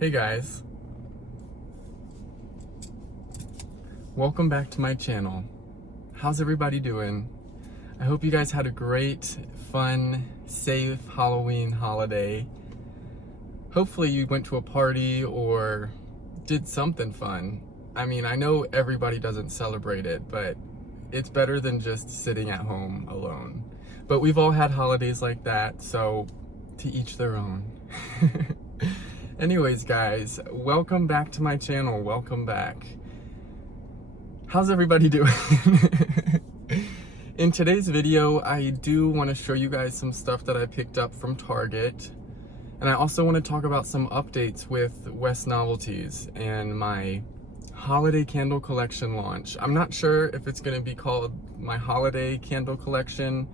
Hey guys, welcome back to my channel. How's everybody doing? I hope you guys had a great, fun, safe Halloween holiday. Hopefully you went to a party or did something fun. I mean, I know everybody doesn't celebrate it, but it's better than just sitting at home alone. But we've all had holidays like that, so to each their own. Anyways, guys, welcome back to my channel. Welcome back. How's everybody doing? In today's video, I do want to show you guys some stuff that I picked up from Target. And I also want to talk about some updates with West Novelties and my holiday candle collection launch. I'm not sure if it's going to be called my holiday candle collection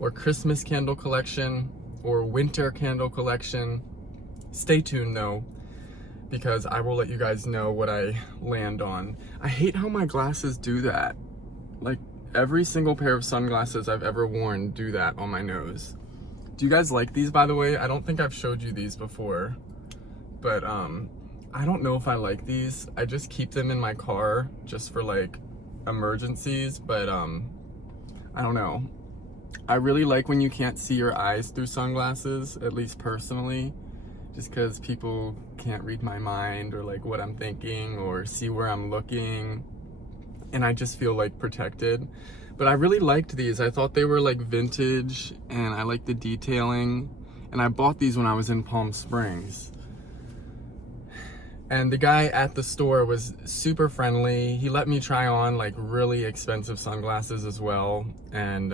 or Christmas candle collection or winter candle collection. Stay tuned though, because I will let you guys know what I land on. I hate how my glasses do that. Like every single pair of sunglasses I've ever worn do that on my nose. Do you guys like these, by the way? I don't think I've showed you these before, but I don't know if I like these. I just keep them in my car just for like emergencies, but I don't know. I really like when you can't see your eyes through sunglasses, at least personally. Just because people can't read my mind or like what I'm thinking or see where I'm looking, and I just feel like protected. But I really liked these. I thought they were like vintage and I liked the detailing, and I bought these when I was in Palm Springs. And the guy at the store was super friendly. He let me try on like really expensive sunglasses as well, and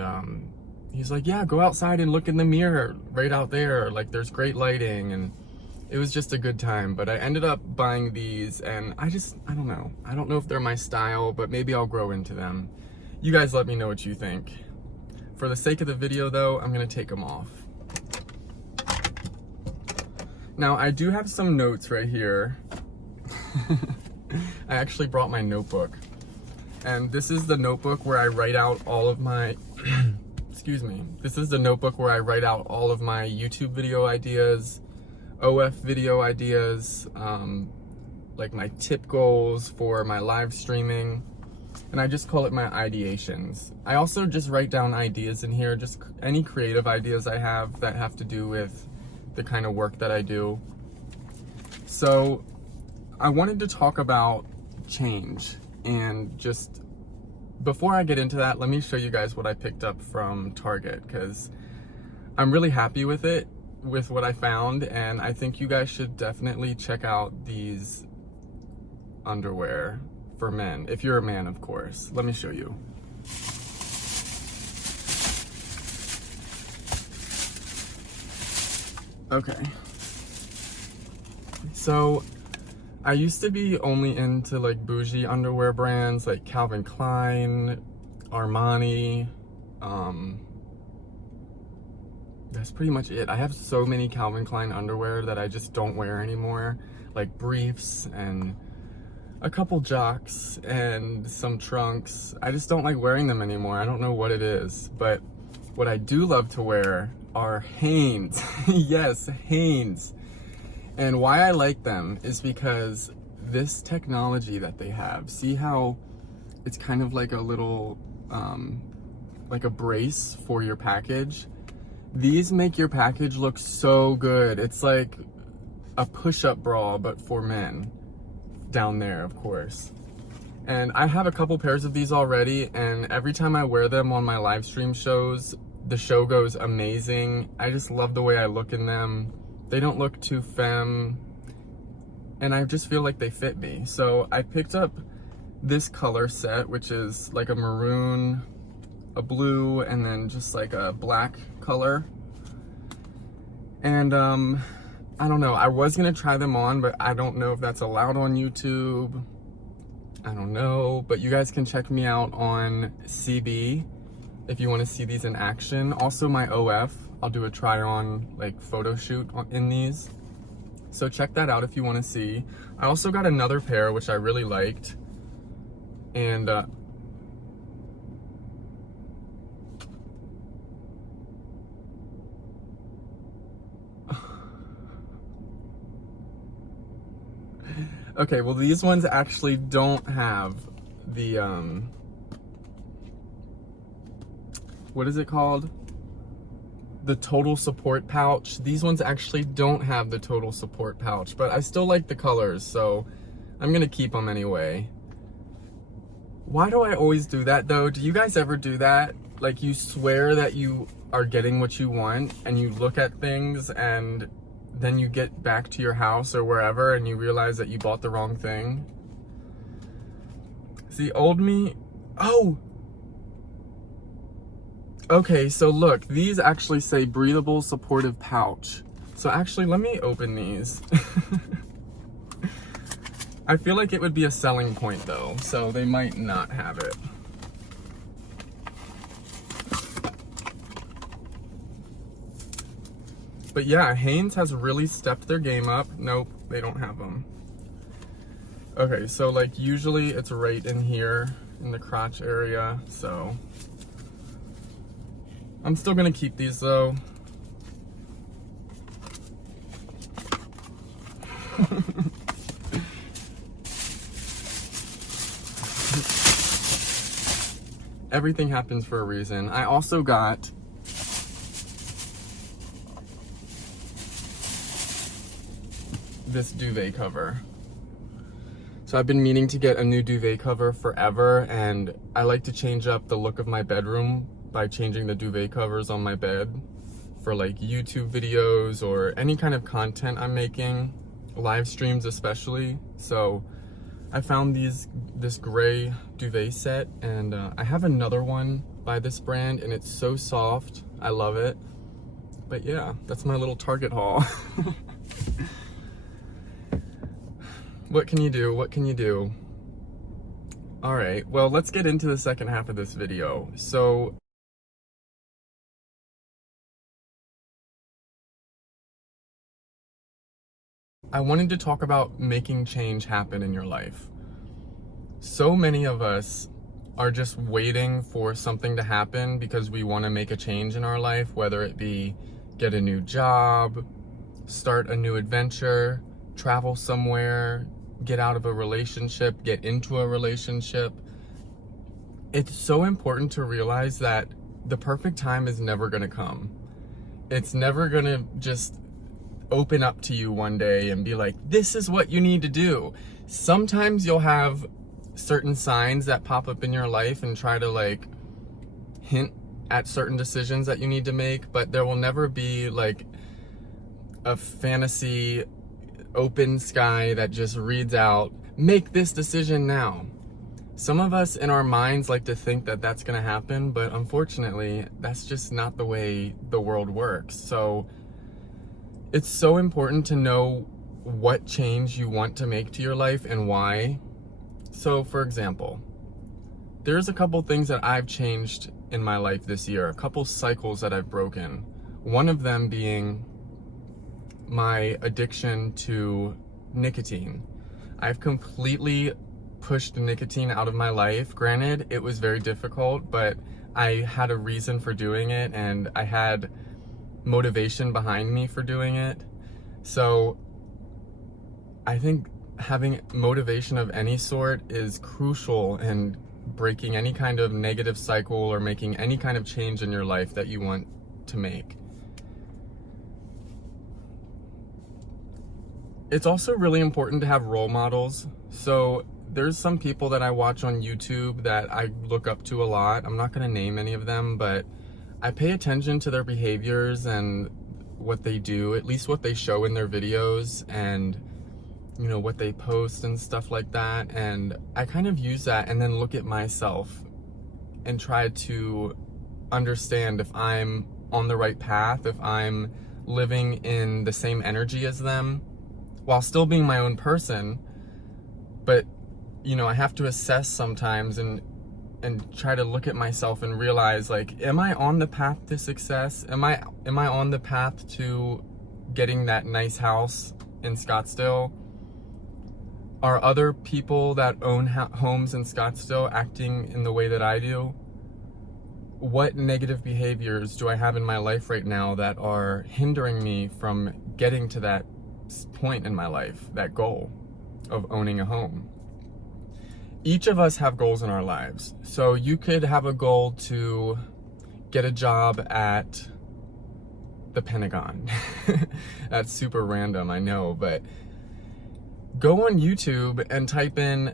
he's like, yeah, go outside and look in the mirror right out there, like there's great lighting. And it was just a good time. But I ended up buying these, and I don't know. I don't know if they're my style, but maybe I'll grow into them. You guys let me know what you think. For the sake of the video though, I'm gonna take them off. Now, I do have some notes right here. I actually brought my notebook. And this is the notebook where I write out all of my, excuse me. This is the notebook where I write out all of my YouTube video ideas, OF video ideas, like my tip goals for my live streaming, and I just call it my ideations. I also just write down ideas in here, just any creative ideas I have that have to do with the kind of work that I do. So I wanted to talk about change, and just before I get into that, let me show you guys what I picked up from Target, because I'm really happy with it, with what I found, and I think you guys should definitely check out these underwear for men, if you're a man, of course. Let me show you. Okay. So I used to be only into like bougie underwear brands like Calvin Klein, Armani, that's pretty much it. I have so many Calvin Klein underwear that I just don't wear anymore, like briefs and a couple jocks and some trunks. I just don't like wearing them anymore. I don't know what it is, but what I do love to wear are Hanes. Yes, Hanes. And why I like them is because this technology that they have, see how it's kind of like a little, like a brace for your package? These make your package look so good. It's like a push-up bra, but for men. Down there, of course. And I have a couple pairs of these already, and every time I wear them on my live stream shows, the show goes amazing. I just love the way I look in them. They don't look too femme, and I just feel like they fit me. So I picked up this color set, which is like a maroon, a blue, and then just like a black color. And I don't know, I was gonna try them on, but I don't know if that's allowed on YouTube. I don't know, but you guys can check me out on CB if you want to see these in action. Also my OF, I'll do a try on like photo shoot in these. So check that out if you want to see. I also got another pair which I really liked, and Okay, well these ones actually don't have the, what is it called? The total support pouch. These ones actually don't have the total support pouch, but I still like the colors, so I'm gonna keep them anyway. Why do I always do that though? Do you guys ever do that? Like you swear that you are getting what you want and you look at things and then you get back to your house or wherever and you realize that you bought the wrong thing? See, old me, oh! Okay, so look, these actually say breathable supportive pouch. So actually, let me open these. I feel like it would be a selling point though, so they might not have it. But yeah, Hanes has really stepped their game up. Nope, they don't have them. Okay, so like usually it's right in here in the crotch area, so I'm still gonna keep these though. Everything happens for a reason. I also got this duvet cover. So I've been meaning to get a new duvet cover forever, and I like to change up the look of my bedroom by changing the duvet covers on my bed for like YouTube videos or any kind of content I'm making, live streams especially. So I found this gray duvet set, and I have another one by this brand and it's so soft. I love it. But yeah, that's my little Target haul. What can you do? What can you do? All right, well, let's get into the second half of this video. So I wanted to talk about making change happen in your life. So many of us are just waiting for something to happen because we want to make a change in our life, whether it be get a new job, start a new adventure, travel somewhere, get out of a relationship, get into a relationship. It's so important to realize that the perfect time is never going to come. It's never going to just open up to you one day and be like, this is what you need to do. Sometimes you'll have certain signs that pop up in your life and try to like hint at certain decisions that you need to make, but there will never be like a fantasy open sky that just reads out, make this decision now. Some of us in our minds like to think that that's going to happen, but unfortunately that's just not the way the world works. So it's so important to know what change you want to make to your life and why. So for example, there's a couple things that I've changed in my life this year, a couple cycles that I've broken. One of them being my addiction to nicotine. I've completely pushed nicotine out of my life. Granted, it was very difficult, but I had a reason for doing it and I had motivation behind me for doing it. So I think having motivation of any sort is crucial in breaking any kind of negative cycle or making any kind of change in your life that you want to make. It's also really important to have role models. So there's some people that I watch on YouTube that I look up to a lot. I'm not going to name any of them, but I pay attention to their behaviors and what they do, at least what they show in their videos and, you know, what they post and stuff like that. And I kind of use that and then look at myself and try to understand if I'm on the right path, if I'm living in the same energy as them while still being my own person. But, you know, I have to assess sometimes and try to look at myself and realize, like, am I on the path to success? Am I on the path to getting that nice house in Scottsdale? Are other people that own homes in Scottsdale acting in the way that I do? What negative behaviors do I have in my life right now that are hindering me from getting to that point in my life, that goal? of owning a home. Each of us have goals in our lives. So you could have a goal to get a job at the Pentagon. That's super random, I know, but go on YouTube and type in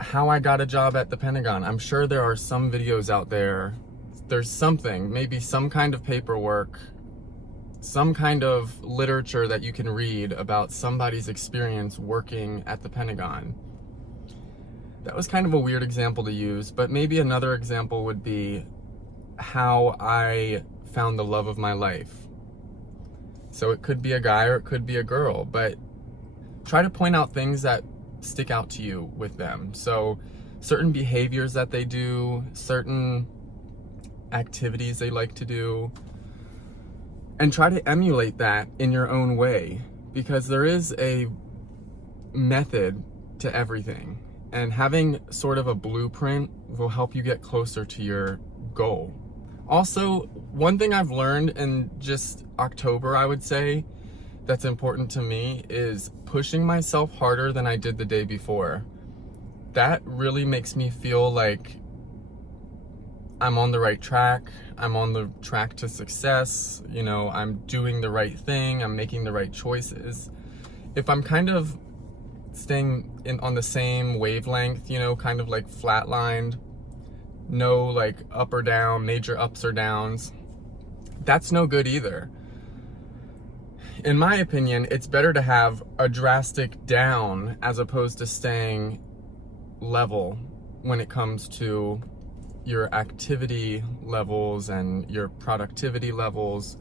how I got a job at the Pentagon. I'm sure there are some videos out there. There's something, maybe some kind of paperwork, some kind of literature that you can read about somebody's experience working at the Pentagon. That was kind of a weird example to use, but maybe another example would be how I found the love of my life. So it could be a guy or it could be a girl, but try to point out things that stick out to you with them. So certain behaviors that they do, certain activities they like to do, and try to emulate that in your own way, because there is a method to everything, and having sort of a blueprint will help you get closer to your goal. Also, one thing I've learned in just October, I would say, that's important to me is pushing myself harder than I did the day before. That really makes me feel like I'm on the right track. I'm on the track to success. You know, I'm doing the right thing. I'm making the right choices. If I'm kind of staying on the same wavelength, you know, kind of like flatlined, no like up or down, major ups or downs, that's no good either. In my opinion, it's better to have a drastic down as opposed to staying level when it comes to your activity levels and your productivity levels.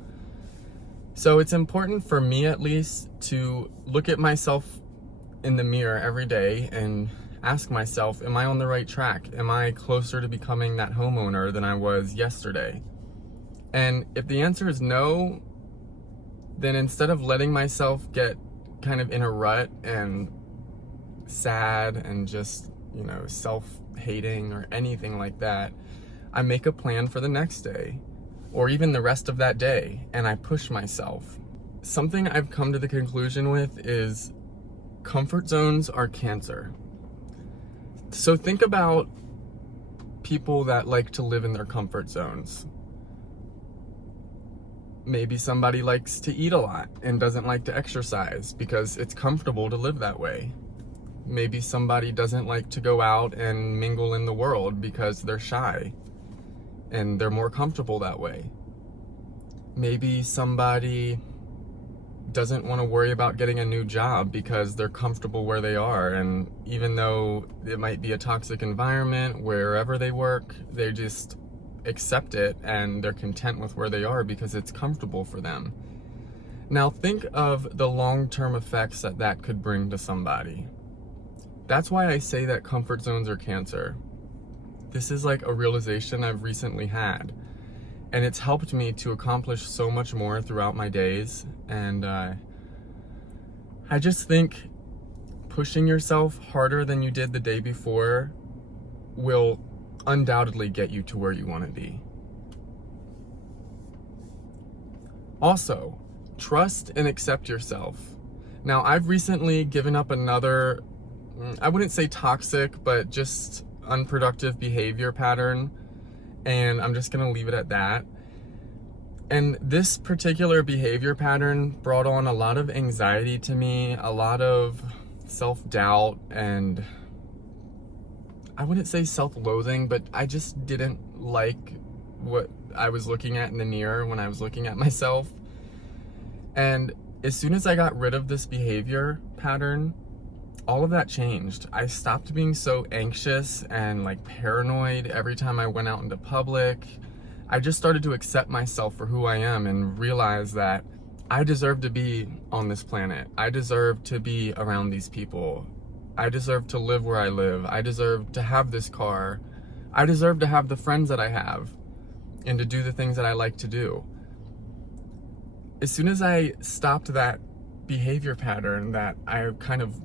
So it's important for me, at least, to look at myself in the mirror every day and ask myself, am I on the right track? Am I closer to becoming that homeowner than I was yesterday? And if the answer is no, then instead of letting myself get kind of in a rut and sad and just, you know, self-hating or anything like that, I make a plan for the next day or even the rest of that day, and I push myself. Something I've come to the conclusion with is comfort zones are cancer. So think about people that like to live in their comfort zones. Maybe somebody likes to eat a lot and doesn't like to exercise because it's comfortable to live that way. Maybe somebody doesn't like to go out and mingle in the world because they're shy and they're more comfortable that way. Maybe somebody doesn't want to worry about getting a new job because they're comfortable where they are, and even though it might be a toxic environment wherever they work, they just accept it and they're content with where they are because it's comfortable for them. Now think of the long-term effects that that could bring to somebody. That's why I say that comfort zones are cancer. This is like a realization I've recently had, and it's helped me to accomplish so much more throughout my days. And I just think pushing yourself harder than you did the day before will undoubtedly get you to where you want to be. Also, trust and accept yourself. Now, I've recently given up another, I wouldn't say toxic, but just unproductive behavior pattern, and I'm just gonna leave it at that. And this particular behavior pattern brought on a lot of anxiety to me, a lot of self-doubt, and I wouldn't say self-loathing, but I just didn't like what I was looking at in the mirror when I was looking at myself. And as soon as I got rid of this behavior pattern, all of that changed. I stopped being so anxious and like paranoid every time I went out into public. I just started to accept myself for who I am and realize that I deserve to be on this planet. I deserve to be around these people. I deserve to live where I live. I deserve to have this car. I deserve to have the friends that I have and to do the things that I like to do. As soon as I stopped that behavior pattern that I kind of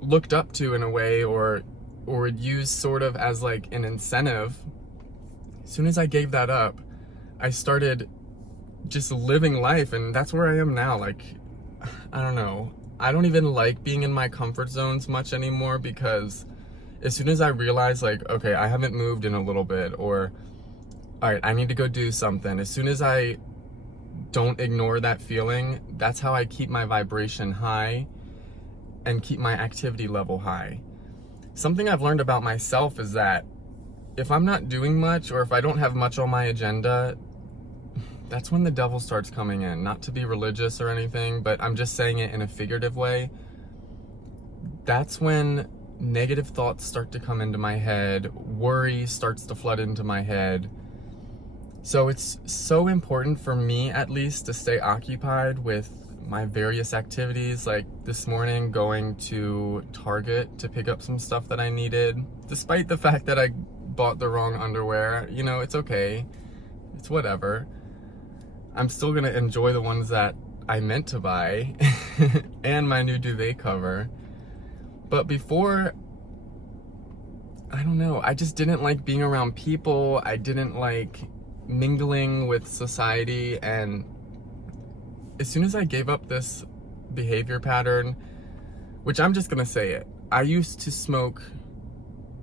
looked up to in a way, or would use sort of as like an incentive, as soon as I gave that up, I started just living life, and that's where I am now. Like, I don't know. I don't even like being in my comfort zones much anymore, because as soon as I realize, like, okay, I haven't moved in a little bit, or all right, I need to go do something, as soon as I don't ignore that feeling, that's how I keep my vibration high and keep my activity level high. Something I've learned about myself is that if I'm not doing much, or if I don't have much on my agenda, that's when the devil starts coming in. Not to be religious or anything, but I'm just saying it in a figurative way. That's when negative thoughts start to come into my head, worry starts to flood into my head. So it's so important for me, at least, to stay occupied with my various activities, like this morning going to Target to pick up some stuff that I needed. Despite the fact that I bought the wrong underwear, you know, it's okay. It's whatever. I'm still gonna enjoy the ones that I meant to buy and my new duvet cover. But before, I don't know, I just didn't like being around people. I didn't like mingling with society, and as soon as I gave up this behavior pattern, which I'm just gonna say it, I used to smoke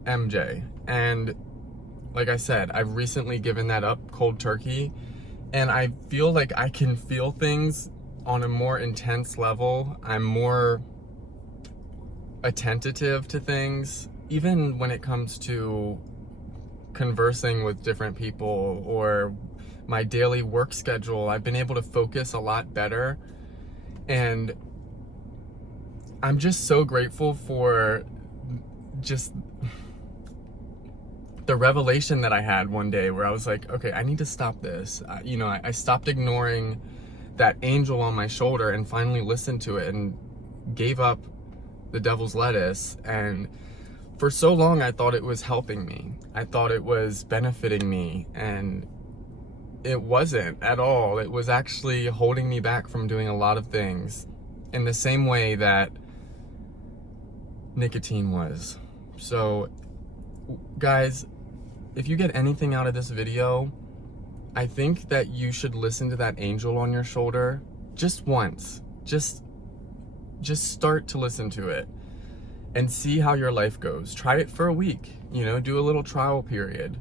MJ, and like I said, I've recently given that up cold turkey, and I feel like I can feel things on a more intense level. I'm more attentive to things, even when it comes to conversing with different people or my daily work schedule. I've been able to focus a lot better, and I'm just so grateful for just the revelation that I had one day where I was like, okay, I need to stop this. I stopped ignoring that angel on my shoulder and finally listened to it and gave up the devil's lettuce. And for so long, I thought it was helping me. I thought it was benefiting me, and it wasn't at all. It was actually holding me back from doing a lot of things in the same way that nicotine was. So, guys, if you get anything out of this video, I think that you should listen to that angel on your shoulder just once. Just start to listen to it and see how your life goes. Try it for a week, do a little trial period.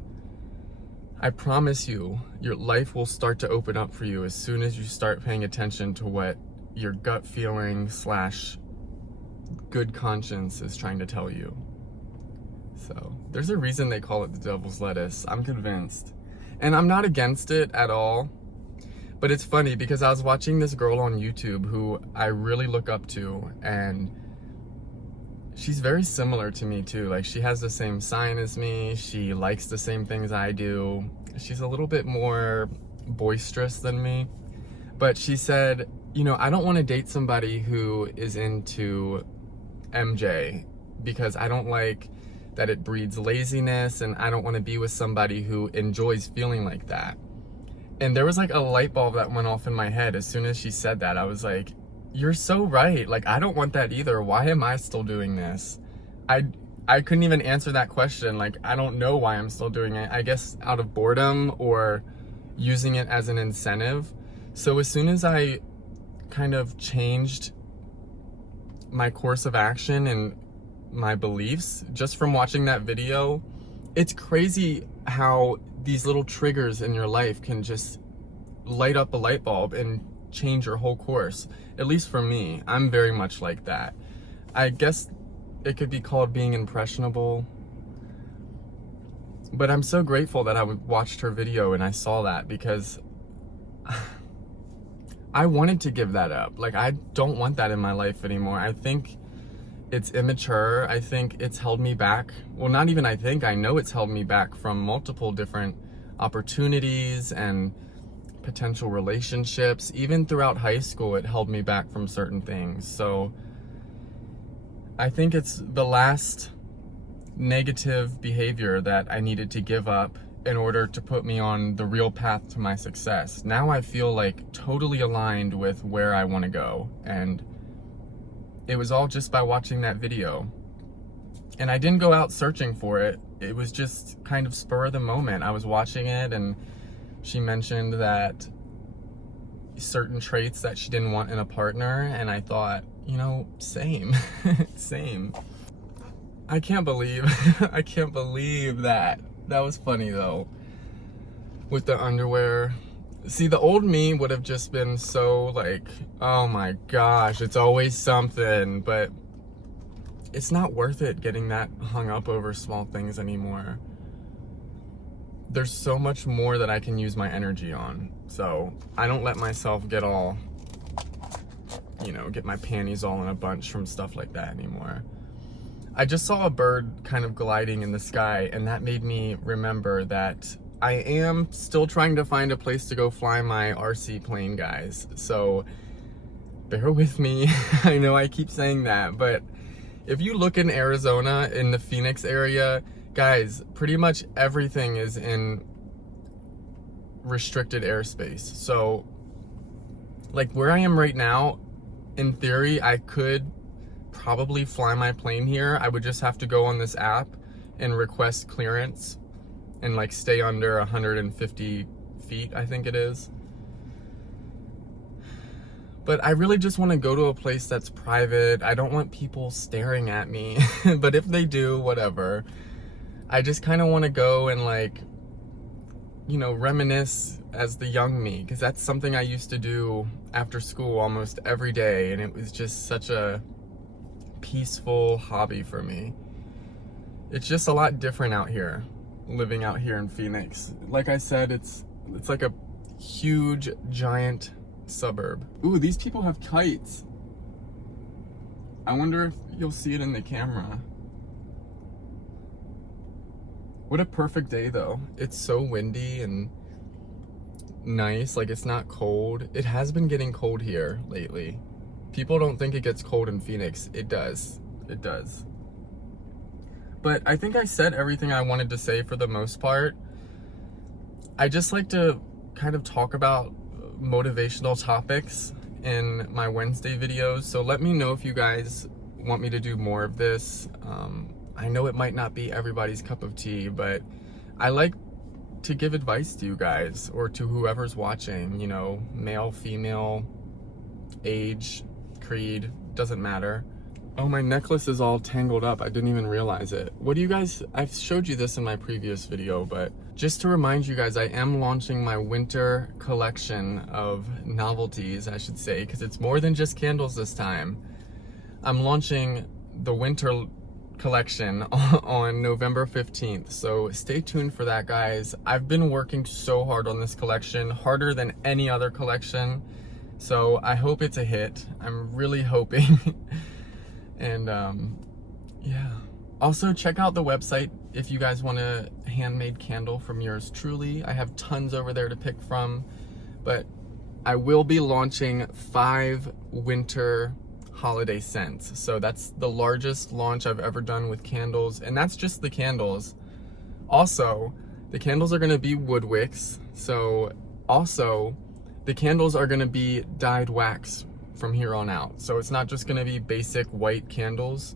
I promise you, your life will start to open up for you as soon as you start paying attention to what your gut feeling / good conscience is trying to tell you. So there's a reason they call it the devil's lettuce. I'm convinced. And I'm not against it at all. But it's funny because I was watching this girl on YouTube who I really look up to, and she's very similar to me too. Like, she has the same sign as me. She likes the same things I do. She's a little bit more boisterous than me. But she said, I don't want to date somebody who is into MJ because I don't like that it breeds laziness, and I don't want to be with somebody who enjoys feeling like that. And there was like a light bulb that went off in my head as soon as she said that. I was like, you're so right. Like, I don't want that either. Why am I still doing this? I couldn't even answer that question. Like, I don't know why I'm still doing it. I guess out of boredom or using it as an incentive. So as soon as I kind of changed my course of action and my beliefs just from watching that video, it's crazy how these little triggers in your life can just light up a light bulb and change your whole course. At least for me, I'm very much like that. I guess it could be called being impressionable. But I'm so grateful that I watched her video and I saw that, because I wanted to give that up. Like, I don't want that in my life anymore. I think it's immature. I think it's held me back. Well, not even I think, I know it's held me back from multiple different opportunities and potential relationships. Even throughout high school, it held me back from certain things. So I think it's the last negative behavior that I needed to give up in order to put me on the real path to my success. Now I feel like totally aligned with where I want to go, and it was all just by watching that video. And I didn't go out searching for it. It was just kind of spur of the moment. I was watching it, and she mentioned that certain traits that she didn't want in a partner, and I thought, you know, same. Same. I can't believe I can't believe that. That was funny though. With the underwear. See, the old me would have just been so like, oh my gosh, it's always something, but it's not worth it getting that hung up over small things anymore. There's so much more that I can use my energy on. So I don't let myself get all, you know, get my panties all in a bunch from stuff like that anymore. I just saw a bird kind of gliding in the sky, and that made me remember that I am still trying to find a place to go fly my RC plane, guys. So bear with me. I know I keep saying that, but if you look in Arizona, in the Phoenix area, guys, pretty much everything is in restricted airspace. So like where I am right now, in theory, I could probably fly my plane here. I would just have to go on this app and request clearance and like stay under 150 feet, I think it is. But I really just want to go to a place that's private. I don't want people staring at me, but if they do, whatever. I just kind of want to go and like, you know, reminisce as the young me, because that's something I used to do after school almost every day, and it was just such a peaceful hobby for me. It's just a lot different out here, living out here in Phoenix. Like I said, it's like a huge, giant suburb. Ooh, these people have kites. I wonder if you'll see it in the camera. What a perfect day though. It's so windy and nice, like it's not cold. It has been getting cold here lately. People don't think it gets cold in Phoenix. It does. It does. But I think I said everything I wanted to say for the most part. I just like to kind of talk about motivational topics in my Wednesday videos. So let me know if you guys want me to do more of this. I know it might not be everybody's cup of tea, but I like to give advice to you guys or to whoever's watching, you know, male, female, age, creed, doesn't matter. Oh, my necklace is all tangled up. I didn't even realize it. What do you guys, I've showed you this in my previous video, but just to remind you guys, I am launching my winter collection of novelties, I should say, because it's more than just candles this time. I'm launching the winter collection on November 15th, so stay tuned for that, guys. I've been working so hard on this collection, harder than any other collection, so I hope it's a hit. I'm really hoping. And yeah, also check out the website if you guys want a handmade candle from yours truly. I have tons over there to pick from, but I will be launching 5 winter holiday scents. So that's the largest launch I've ever done with candles, and that's just the candles. Also, the candles are going to be wood wicks. So also the candles are going to be dyed wax from here on out. So it's not just going to be basic white candles.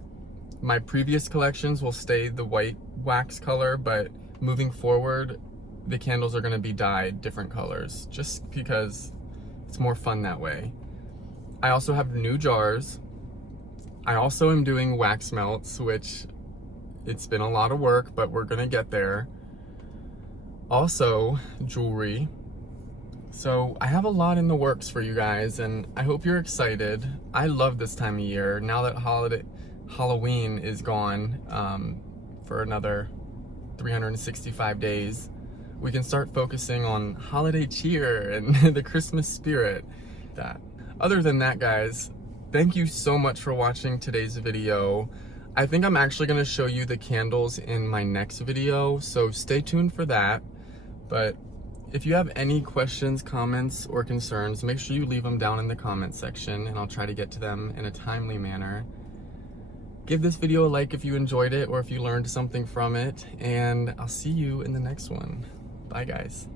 My previous collections will stay the white wax color, but moving forward, the candles are going to be dyed different colors just because it's more fun that way. I also have new jars. I also am doing wax melts, which it's been a lot of work, but we're going to get there. Also, jewelry. So I have a lot in the works for you guys, and I hope you're excited. I love this time of year. Now that Halloween is gone for another 365 days, we can start focusing on holiday cheer and the Christmas spirit. Other than that, guys, thank you so much for watching today's video. I think I'm actually going to show you the candles in my next video, so stay tuned for that. But if you have any questions, comments, or concerns, make sure you leave them down in the comment section, and I'll try to get to them in a timely manner. Give this video a like if you enjoyed it or if you learned something from it, and I'll see you in the next one. Bye, guys.